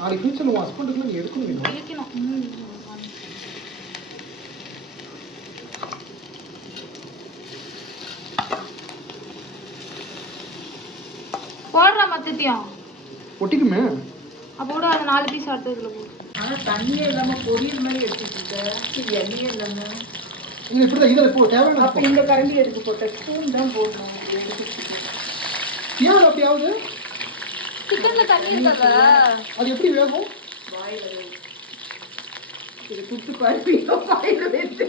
நாளைக்கு ஃபியூச்சர்ல உன் ஹஸ்பண்டுக்குள்ள நீ எடுக்கணும். போடுறா மொத்தத்தையும் ஒட்டிக்குமே. அப்போட அந்த 4 பீஸ் அடுத்ததுல போடு. ஆனா தண்ணியே இல்லாம பொரியல் மாதிரி எடுத்துட்டு இருக்க. இது எண்ணெயே இல்லாம இது இப்படிதான். இதில் இப்போ தேவையான அப்போ இந்த கரண்டி எடுத்து போட்ட ஸ்பூன் தான் போடணும். ஏன் அப்படி ஆகுது? சிக்கன்ல தண்ணி இருக்கல, அது எப்படி வேகும்? வாயில இது குட்டு பருப்பியோ வாயில வைத்து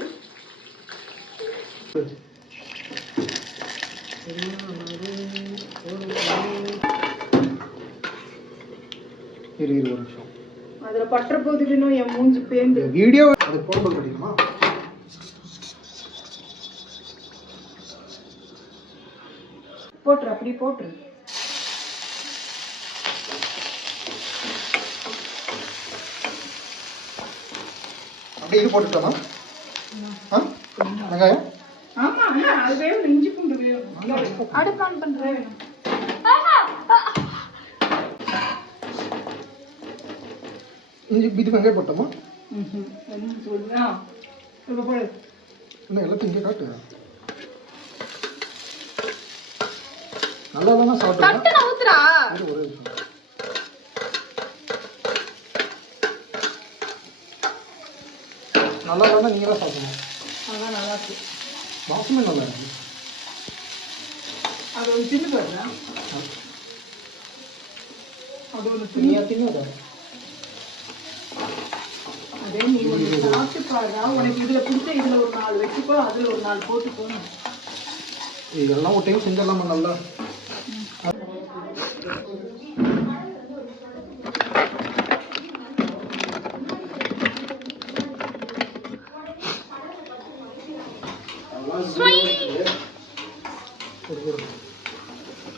இரு ஒரு நிமிஷம். அதுல பற்ற போது வேணும் என் மூஞ்சி பேந்து வீடியோ அது போடும்போது கிடைக்குமா? போட்டுரு, அப்படி போட்டுரு. அப்படியே இது போட்டுட்டோமா? வெங்காயம் ஆமா அது வேணும். இஞ்சி பூண்டு வேணும். அடுப்பு ஆன் பண்றேன். இஞ்சி இது வெங்காயம் போட்டோமா? என்ன சொல்லுங்க இப்போ போடு. என்ன எல்லாத்தையும் இங்கே காட்டு. நல்லா தானே சாப்பிடுறேன். கட்டு நான் ஊத்துறா. இது ஒரு நிமிஷம். நல்லா தானே நீங்க தான் சாப்பிடணும். அதான் நல்லா இருக்கு. வாசமே நல்லா இருக்கு. அது ஒரு தின்னு பாருங்க. அது ஒரு தின்னாத. அதே நீ ஒன்று சாப்பிட்டு பாருங்க. உனக்கு இதுல பிடிச்ச இதுல ஒரு 4 வச்சுக்கோ, அதுல ஒரு 4 போட்டுக்கோங்க. இதெல்லாம் ஒரு டைம் செஞ்சிடலாமா நல்லா?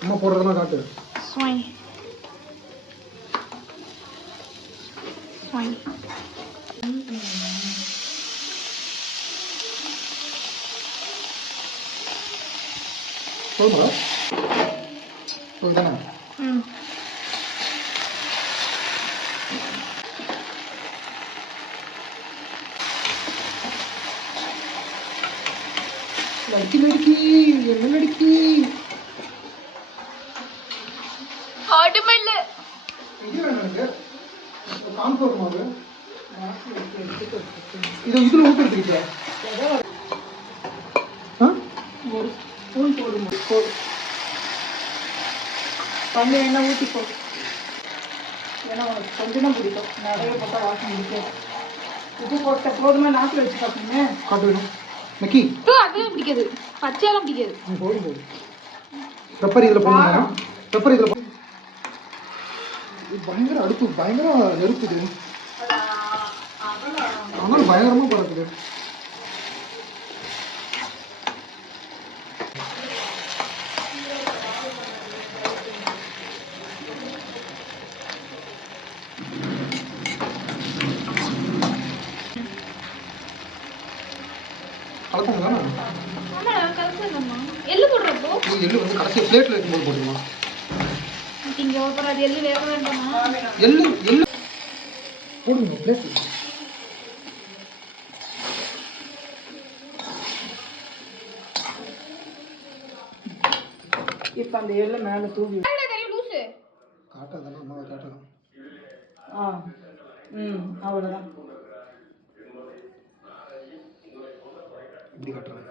அம்மா போடுறதுனா காட்டு. சொல்லுமா சொல்லுதானே? லடுக்கி லடுக்கி என்ன லடுக்கி ஆடுமல்ல இது வேணும் எனக்கு. கான்ஃபோர் மாவு இது இதில் ஊற்றி எடுத்துக்கிட்டேன். ஒரு ஸ்பூன் போடுங்க. போடு. பண்ணு எண்ணெய் ஊற்றிப்போ. ஏன்னா உனக்கு கொஞ்சம் தான் பிடிக்கும். நிறைய போட்டால் வாசம் பிடிக்காது. உப்பு போட்ட போதுமா நாக்கில் வச்சு பார்ப்பீங்க. காட்டு வேணும் நக்கி. அதுவே பிடிக்காது, பச்சையெல்லாம் பிடிக்காது. போதும் போதும். பெப்பர் இதில் போடணும். பெப்பர் இதில் பயங்கர அடுப்பு, பயங்கர நெருப்புது. ஆனால் பயங்கரமாக பறக்குது. கலப்பாங்க தானே? எள்ளு போடுறப்போ எள்ளு வந்து கடைசி பிளேட்டில் இருக்கும்போது போட்டுக்கலாம். இங்கே அப்புறம் அது எள்ளு வேக வேண்டாமா? எள்ளு எள்ளு போடுங்க பிளேட்டில். இப்போ அந்த எள்ளை மேலே தூவி காட்டாதானே? அம்மாவை காட்டலாம். அவ்வளோதான். இப்படி காட்டுறேன்.